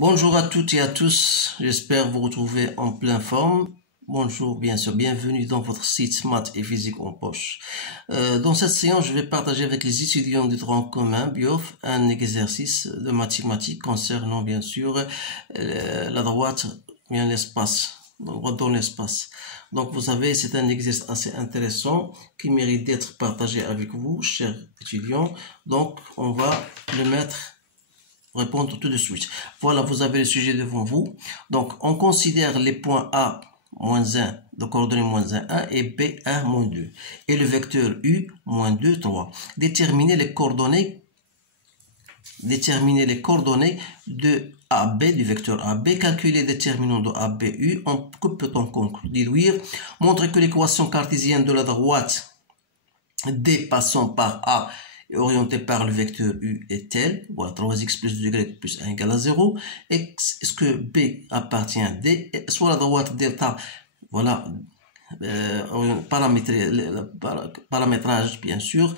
Bonjour à toutes et à tous, j'espère vous retrouver en pleine forme. Bonjour, bien sûr, bienvenue dans votre site Maths et Physique en poche. Dans cette séance, je vais partager avec les étudiants du tronc commun BIOF un exercice de mathématiques concernant bien sûr la droite, bien l'espace, dans l'espace. Donc vous savez, c'est un exercice assez intéressant qui mérite d'être partagé avec vous, chers étudiants. Donc on va le mettre répondre tout de suite. Voilà, vous avez le sujet devant vous. Donc, on considère les points A, moins 1, de coordonnées moins 1, 1 et B, 1, moins 2. Et le vecteur U, moins 2, 3. Déterminer les coordonnées de AB, du vecteur AB, calculer les déterminants de AB, U, que peut-on conclure? Montrer que l'équation cartésienne de la droite D passant par A et orienté par le vecteur U est telle, voilà, 3x plus 2y plus 1 égale à 0, est-ce que B appartient à D, soit la droite delta, voilà, paramétrage bien sûr,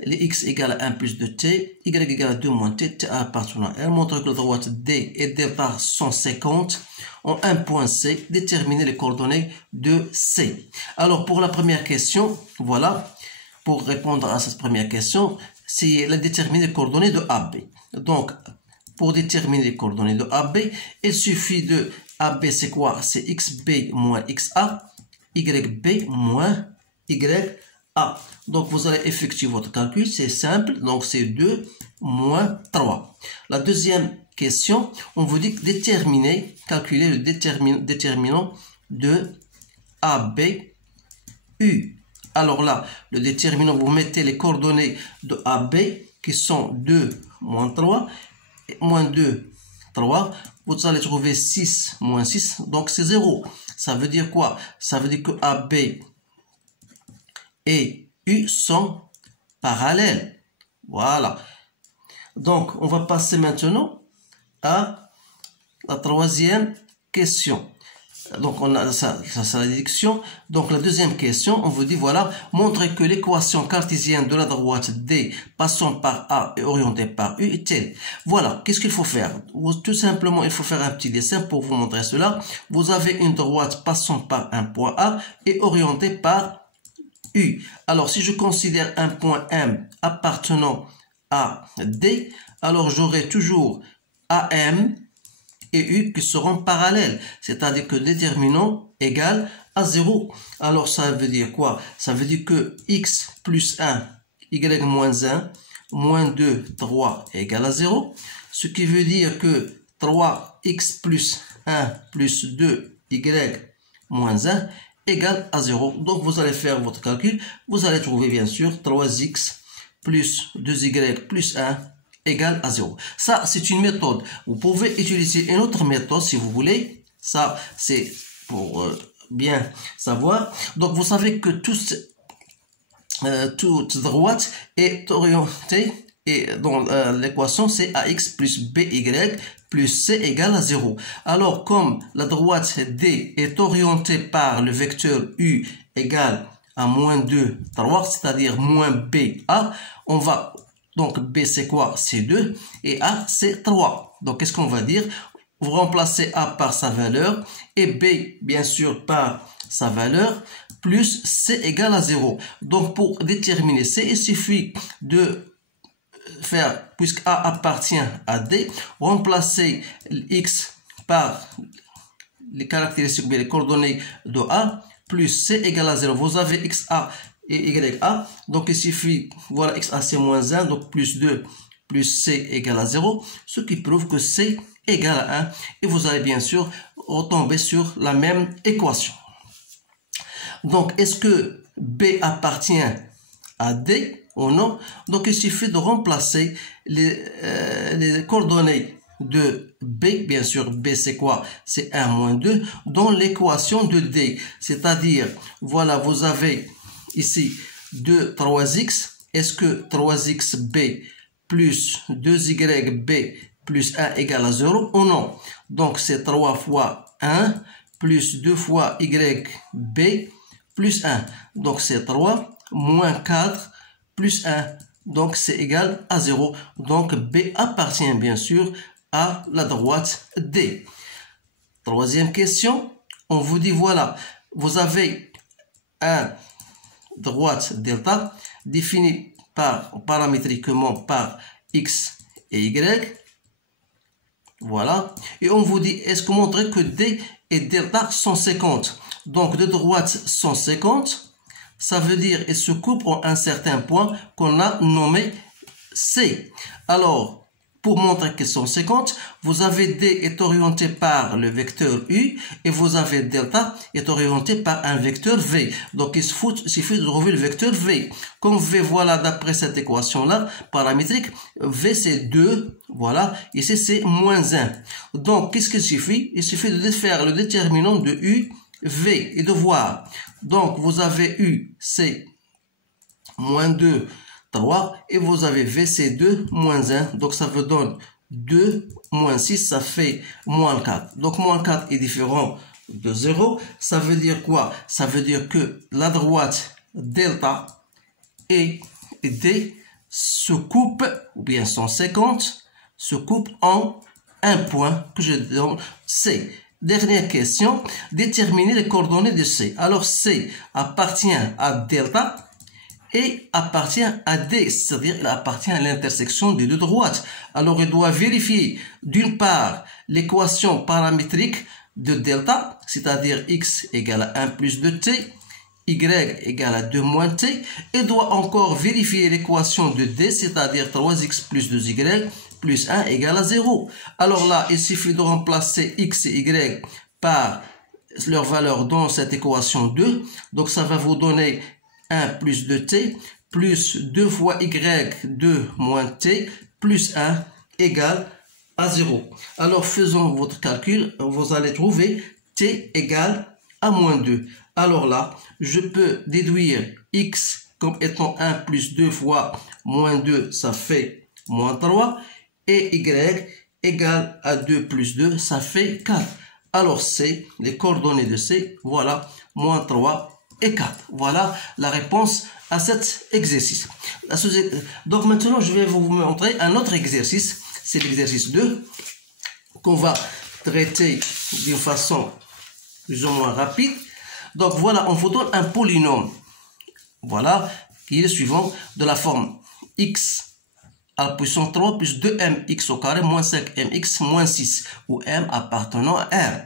les x égale à 1 plus 2t, y égale à 2 moins t, t appartenant à R, montre que la droite D et delta sont 50, en un point C, déterminer les coordonnées de C. Alors pour la première question, voilà, pour répondre à cette première question, c'est la déterminer les coordonnées de AB. Donc, pour déterminer les coordonnées de AB, il suffit de AB, c'est quoi? C'est XB moins XA, YB moins YA. Donc, vous allez effectuer votre calcul, c'est simple. Donc, c'est 2 moins 3. La deuxième question, on vous dit déterminer, calculer le déterminant de ABU. Alors là, le déterminant, vous mettez les coordonnées de AB qui sont 2 moins 3, moins 2, 3. Vous allez trouver 6 moins 6, donc c'est 0. Ça veut dire quoi? Ça veut dire que AB et U sont parallèles. Voilà. Donc, on va passer maintenant à la troisième question. Donc, on a ça c'est la déduction. Donc, la deuxième question, on vous dit, voilà, montrer que l'équation cartésienne de la droite D passant par A et orientée par U est telle. Voilà, qu'est-ce qu'il faut faire? Tout simplement, il faut faire un petit dessin pour vous montrer cela. Vous avez une droite passant par un point A et orientée par U. Alors, si je considère un point M appartenant à D, alors j'aurai toujours AM et U qui seront parallèles, c'est-à-dire que le déterminant égale à 0. Alors ça veut dire quoi? Ça veut dire que x plus 1, y moins 1, moins 2, 3 égale à 0. Ce qui veut dire que 3x plus 1 plus 2, y moins 1 égale à 0. Donc vous allez faire votre calcul, vous allez trouver bien sûr 3x plus 2y plus 1 égale à 0. Ça, c'est une méthode. Vous pouvez utiliser une autre méthode si vous voulez. Ça, c'est pour bien savoir. Donc, vous savez que toute droite est orientée et dans l'équation, c'est AX plus BY plus C égale à 0. Alors, comme la droite D est orientée par le vecteur U égale à moins 2, 3, c'est-à-dire moins BA, on va... Donc, B, c'est quoi? C'est 2. Et A, c'est 3. Donc, qu'est-ce qu'on va dire? Vous remplacez A par sa valeur et B, bien sûr, par sa valeur, plus C égale à 0. Donc, pour déterminer C, il suffit de faire, puisque A appartient à D, remplacer X par les caractéristiques, les coordonnées de A, plus C égale à 0. Vous avez XA et YA, donc il suffit, voilà, XA c'est moins 1, donc plus 2, plus C égale à 0, ce qui prouve que C égale à 1, et vous allez bien sûr retomber sur la même équation. Donc, est-ce que B appartient à D ou non? Donc, il suffit de remplacer les coordonnées de B, bien sûr, B c'est quoi? C'est 1 moins 2, dans l'équation de D, c'est-à-dire, voilà, vous avez ici 2, 3x, est-ce que 3xb plus 2yb plus 1 égale à 0 ou non? Donc c'est 3 fois 1 plus 2 fois yb plus 1. Donc c'est 3 moins 4 plus 1. Donc c'est égal à 0. Donc B appartient bien sûr à la droite D. Troisième question, on vous dit voilà, vous avez un droite delta définie paramétriquement par x et y. Voilà. Et on vous dit, est-ce que montrer que D et delta sont 50? Donc, deux droites sont 50. Ça veut dire, elles se coupent en un certain point qu'on a nommé C. Alors, pour montrer qu'elles sont 50, vous avez D est orienté par le vecteur U et vous avez delta est orienté par un vecteur V. Donc, il suffit de trouver le vecteur V. Comme V, voilà, d'après cette équation-là, paramétrique, V c'est 2, voilà, ici c'est moins 1. Donc, qu'est-ce qu'il suffit? Il suffit de faire le déterminant de U, V et de voir. Donc, vous avez U, c'est moins 2, 3, et vous avez VC2 moins 1, donc ça vous donne 2 moins 6, ça fait moins 4. Donc moins 4 est différent de 0, ça veut dire quoi? Ça veut dire que la droite delta et D se coupent, ou bien sont 50, se coupent en un point que je donne C. Dernière question, déterminer les coordonnées de C. Alors C appartient à delta et appartient à D, c'est-à-dire il appartient à l'intersection des deux droites. Alors il doit vérifier d'une part l'équation paramétrique de delta, c'est-à-dire x égale à 1 plus 2t, y égale à 2 moins t, et doit encore vérifier l'équation de D, c'est-à-dire 3x plus 2y plus 1 égale à 0. Alors là, il suffit de remplacer x et y par leur valeur dans cette équation 2. Donc ça va vous donner 1 plus 2t plus 2 fois y, 2 moins t, plus 1 égale à 0. Alors faisons votre calcul, vous allez trouver t égale à moins 2. Alors là, je peux déduire x comme étant 1 plus 2 fois moins 2, ça fait moins 3, et y égale à 2 plus 2, ça fait 4. Alors C, les coordonnées de C, voilà, moins 3 et 4. Voilà la réponse à cet exercice. Donc maintenant, je vais vous montrer un autre exercice. C'est l'exercice 2 qu'on va traiter d'une façon plus ou moins rapide. Donc voilà, on vous donne un polynôme. Voilà, qui est le suivant de la forme x à la puissance 3 plus 2mx au carré moins 5mx moins 6, où m appartenant à R.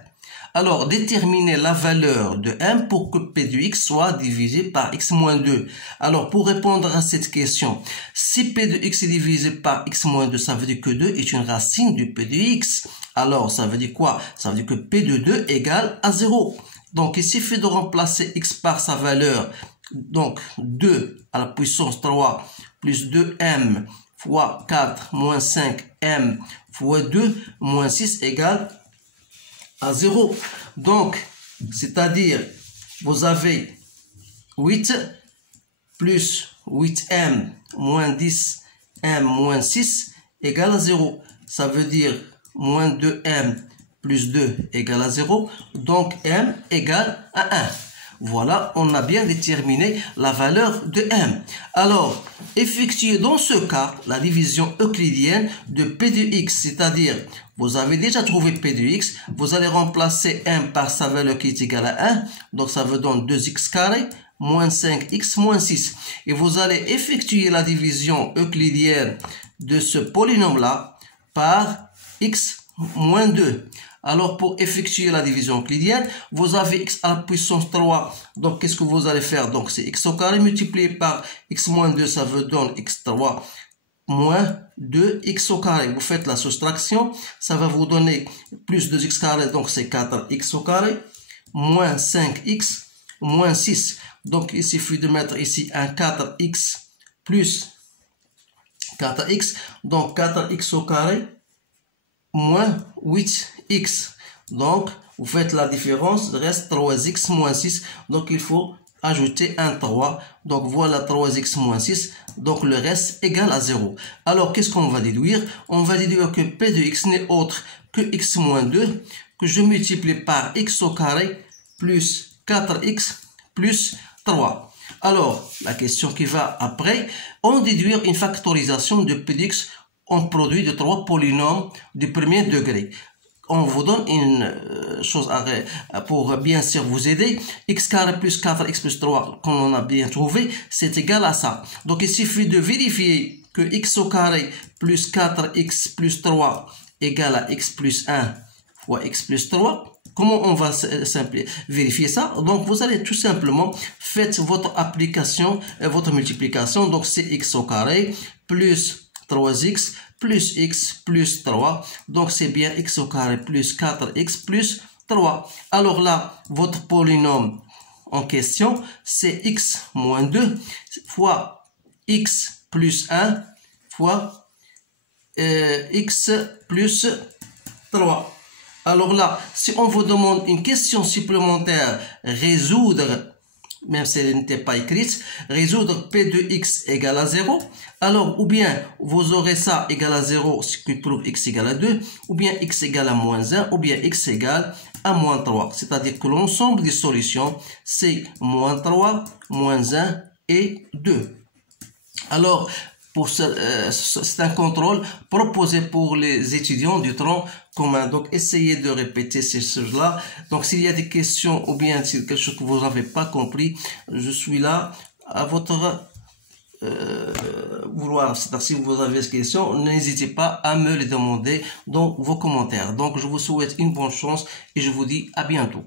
Alors, déterminez la valeur de m pour que p de x soit divisé par x moins 2. Alors, pour répondre à cette question, si p de x est divisé par x moins 2, ça veut dire que 2 est une racine de p de x. Alors, ça veut dire quoi? Ça veut dire que p de 2 égale à 0. Donc, il suffit de remplacer x par sa valeur. Donc, 2 à la puissance 3 plus 2m fois 4 moins 5m fois 2 moins 6 égale à 0. Donc, c'est-à-dire, vous avez 8 plus 8m moins 10m moins 6 égale à 0. Ça veut dire moins 2m plus 2 égale à 0. Donc, m égale à 1. Voilà, on a bien déterminé la valeur de m. Alors, effectuez dans ce cas la division euclidienne de p de x, c'est-à-dire, vous avez déjà trouvé p de x, vous allez remplacer m par sa valeur qui est égale à 1, donc ça vous donne 2x carré moins 5x moins 6. Et vous allez effectuer la division euclidienne de ce polynôme-là par x moins 2. Alors, pour effectuer la division euclidienne, vous avez x à la puissance 3. Donc, qu'est-ce que vous allez faire? Donc, c'est x au carré multiplié par x moins 2, ça vous donne x3 moins 2x au carré. Vous faites la soustraction, ça va vous donner plus 2x carré, donc c'est 4x au carré, moins 5x, moins 6. Donc, il suffit de mettre ici un 4x plus 4x, donc 4x au carré, moins 8x. Donc, vous faites la différence, il reste 3x moins 6. Donc, il faut ajouter un 3. Donc, voilà 3x moins 6. Donc, le reste égale à 0. Alors, qu'est-ce qu'on va déduire? On va déduire que p de x n'est autre que x moins 2, que je multiplie par x au carré plus 4x plus 3. Alors, la question qui va après, on déduire une factorisation de p de x on produit de 3 polynômes du premier degré. On vous donne une chose pour bien sûr vous aider. X carré plus 4x plus 3, comme on a bien trouvé, c'est égal à ça. Donc il suffit de vérifier que x au carré plus 4x plus 3 égale à x plus 1 fois x plus 3. Comment on va vérifier ça? Donc vous allez tout simplement faire votre application, votre multiplication. Donc c'est x au carré plus 3x plus x plus 3. Donc c'est bien x au carré plus 4x plus 3. Alors là, votre polynôme en question, c'est x moins 2 fois x plus 1 fois x plus 3. Alors là, si on vous demande une question supplémentaire, résoudre, même si elle n'était pas écrite, résoudre P de x égale à 0, alors ou bien vous aurez ça égale à 0, ce qui prouve x égale à 2, ou bien x égale à moins 1, ou bien x égale à moins 3. C'est-à-dire que l'ensemble des solutions, c'est moins 3, moins 1 et 2. Alors, c'est un contrôle proposé pour les étudiants du tronc commun. Donc, essayez de répéter ces choses-là. Donc, s'il y a des questions ou bien si quelque chose que vous n'avez pas compris, je suis là à votre vouloir. C'est-à-dire, si vous avez des questions, n'hésitez pas à me les demander dans vos commentaires. Donc, je vous souhaite une bonne chance et je vous dis à bientôt.